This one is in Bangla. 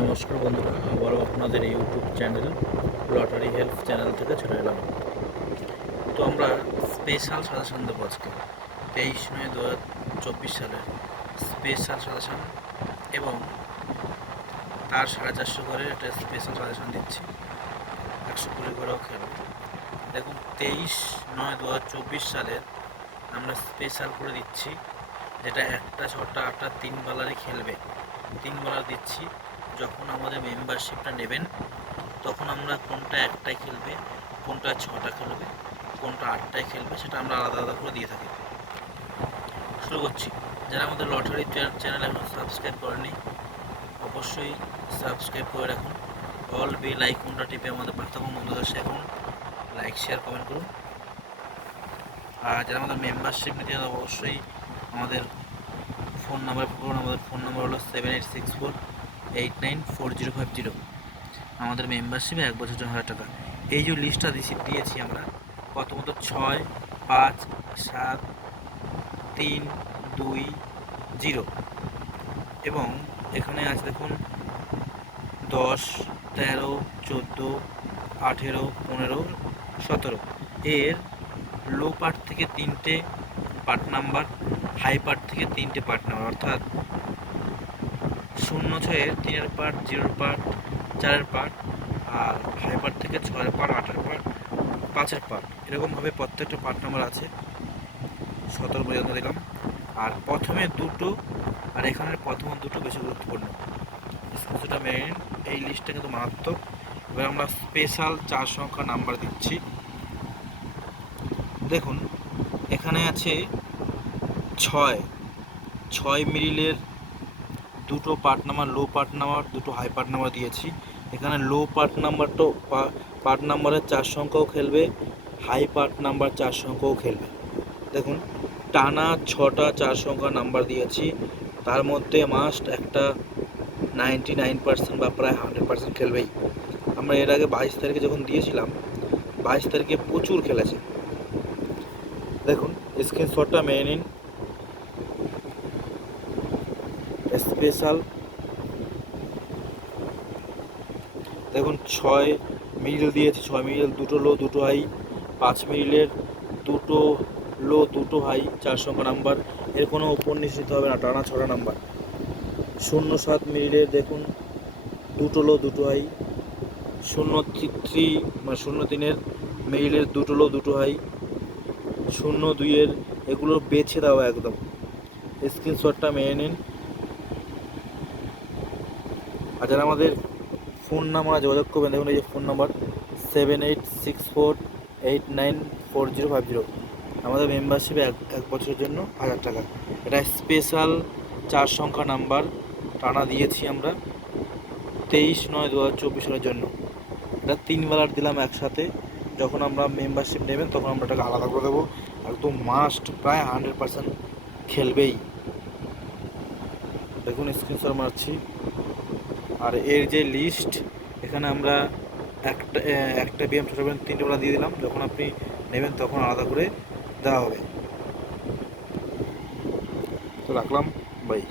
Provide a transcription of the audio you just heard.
নমস্কার বন্ধুরা, আবারও আপনাদের YouTube channel lottery help channel থেকে চলে এলাম। তো আমরা স্পেশাল সাজেশন দেবো আজকে, তেইশ নয় দু চব্বিশ সালের স্পেশাল সাজেশন এবং তার সাড়ে চারশো করে একটা স্পেশাল সাজেশন দিচ্ছি। একশো কুড়ি করেও খেলবে দেখুন, তেইশ নয় দু চব্বিশ সালের আমরা স্পেশাল করে দিচ্ছি, যেটা একটা ছটা আটটা তিন বালারই খেলবে। তিন বলার দিচ্ছি। যখন আমাদের মেম্বারশিপটা নেবেন, তখন আমরা কোনটা একটাই খেলবে, কোনটা ছটা খেলবে, কোনটা আটটায় খেলবে, সেটা আমরা আলাদা আলাদা করে দিয়ে থাকি। শুরু করছি। যারা আমাদের লটারি চ্যানেল এখন সাবস্ক্রাইব করেনি অবশ্যই সাবস্ক্রাইব করে রাখুন। অল বি লাইক কোনটা টিপে আমাদের পাশে থাকুন বন্ধুদের সাথে এখন লাইক শেয়ার কমেন্ট করুন। আর যারা আমাদের মেম্বারশিপ নিতে অবশ্যই আমাদের ফোন নাম্বার করুন আমাদের ফোন নাম্বার হলো seven eight six four eight nine four zero five zero আমাদের মেম্বারশিপে এক বছর জন্য হাজার টাকা। এই যে লিস্টটা দিয়েছি দিয়েছি আমরা। প্রথমত ছয়, পাঁচ, সাত, তিন, দুই, জিরো। এবং এখানে আছে দেখুন, দশ, তেরো, চোদ্দ, আঠেরো, পনেরো, সতেরো। এর লো পার্ট থেকে তিনটে পার্ট নাম্বার হাই পার্ট থেকে তিনটে পার্ট নাম্বার অর্থাৎ শূন্য ছয়ের তিনের পার্ট জিরোর পার্ট চারের পার্ট আর হাই পার্ট থেকে ছয়ের পার্ট আটের পার্ট পাঁচের পার্ট এরকমভাবে প্রত্যেকটা পার্ট নাম্বার আছে। সতেরো পর্যন্ত দেখলাম। আর প্রথমে দুটো আর এখানের প্রথম দুটো বেশি গুরুত্বপূর্ণ। কিছুটা মেনে এই লিস্টটা কিন্তু মারাত্মক। এবার আমরা স্পেশাল চার সংখ্যা নাম্বার দিচ্ছি। দেখুন, এখানে আছে ছয়। ছয় মিডিলের দুটো part number low part number দুটো হাই পার্ট নাম্বার দিয়েছি। এখানে লো পার্ট নাম্বার নাম্বারটা পার্ট নাম্বারের চার সংখ্যাও খেলবে হাই পার্ট নাম্বার চার সংখ্যাও খেলবে। দেখুন, টানা ছটা চার সংখ্যা নাম্বার দিয়েছি, তার মধ্যে মাস্ট একটা নাইনটি নাইন পার্সেন্ট বা প্রায় হান্ড্রেড পার্সেন্ট খেলবেই। আমরা এর আগে বাইশ তারিখে যখন দিয়েছিলাম, বাইশ তারিখে প্রচুর খেলেছে। দেখুন স্ক্রিনশটটা মেনে নিন। স্পেশাল। দেখুন, ছয় মিডিল দিয়েছে, ছয় মিডিল দুটো লো, দুটো হাই, পাঁচ মিডিলের দুটো লো, দুটো হাই, চার সংখ্যা নাম্বার। এর কোনো উপর নিশ্চিত হবে না, টানা ছটা নাম্বার। শূন্য সাত মিডিলের দেখুন, দুটো লো, দুটো হাই, শূন্য থ্রি মানে শূন্য তিনের মিডিলের দুটো লো, দুটো হাই, শূন্য দুইয়ের, এগুলো বেছে দেওয়া একদম। স্ক্রিনশটটা মেনে নিন। আর যারা আমাদের ফোন নাম্বার যোগাযোগ করবেন, দেখুন এই যে phone number seven eight six four eight nine four zero five zero আমাদের মেম্বারশিপে এক এক বছরের জন্য হাজার টাকা। এটা স্পেশাল চার সংখ্যা নাম্বার, টানা দিয়েছি আমরা তেইশ নয় দু হাজার চব্বিশ সালের জন্য। এটা তিন বেলার দিলাম একসাথে। যখন আমরা মেম্বারশিপ নেবেন, তখন আমরা টাকা আলাদা করে দেবো। একদম মাস্ট প্রায় হান্ড্রেড পার্সেন্ট খেলবেই। দেখুন স্ক্রিনশট মারছি। আর এর যে লিস্ট এখানে আমরা একটা একটা বিএম ছোটো বিএম তিনটে বেলা দিয়ে দিলাম। যখন আপনি নেবেন তখন আলাদা করে দেওয়া হবে। তো রাখলাম বাই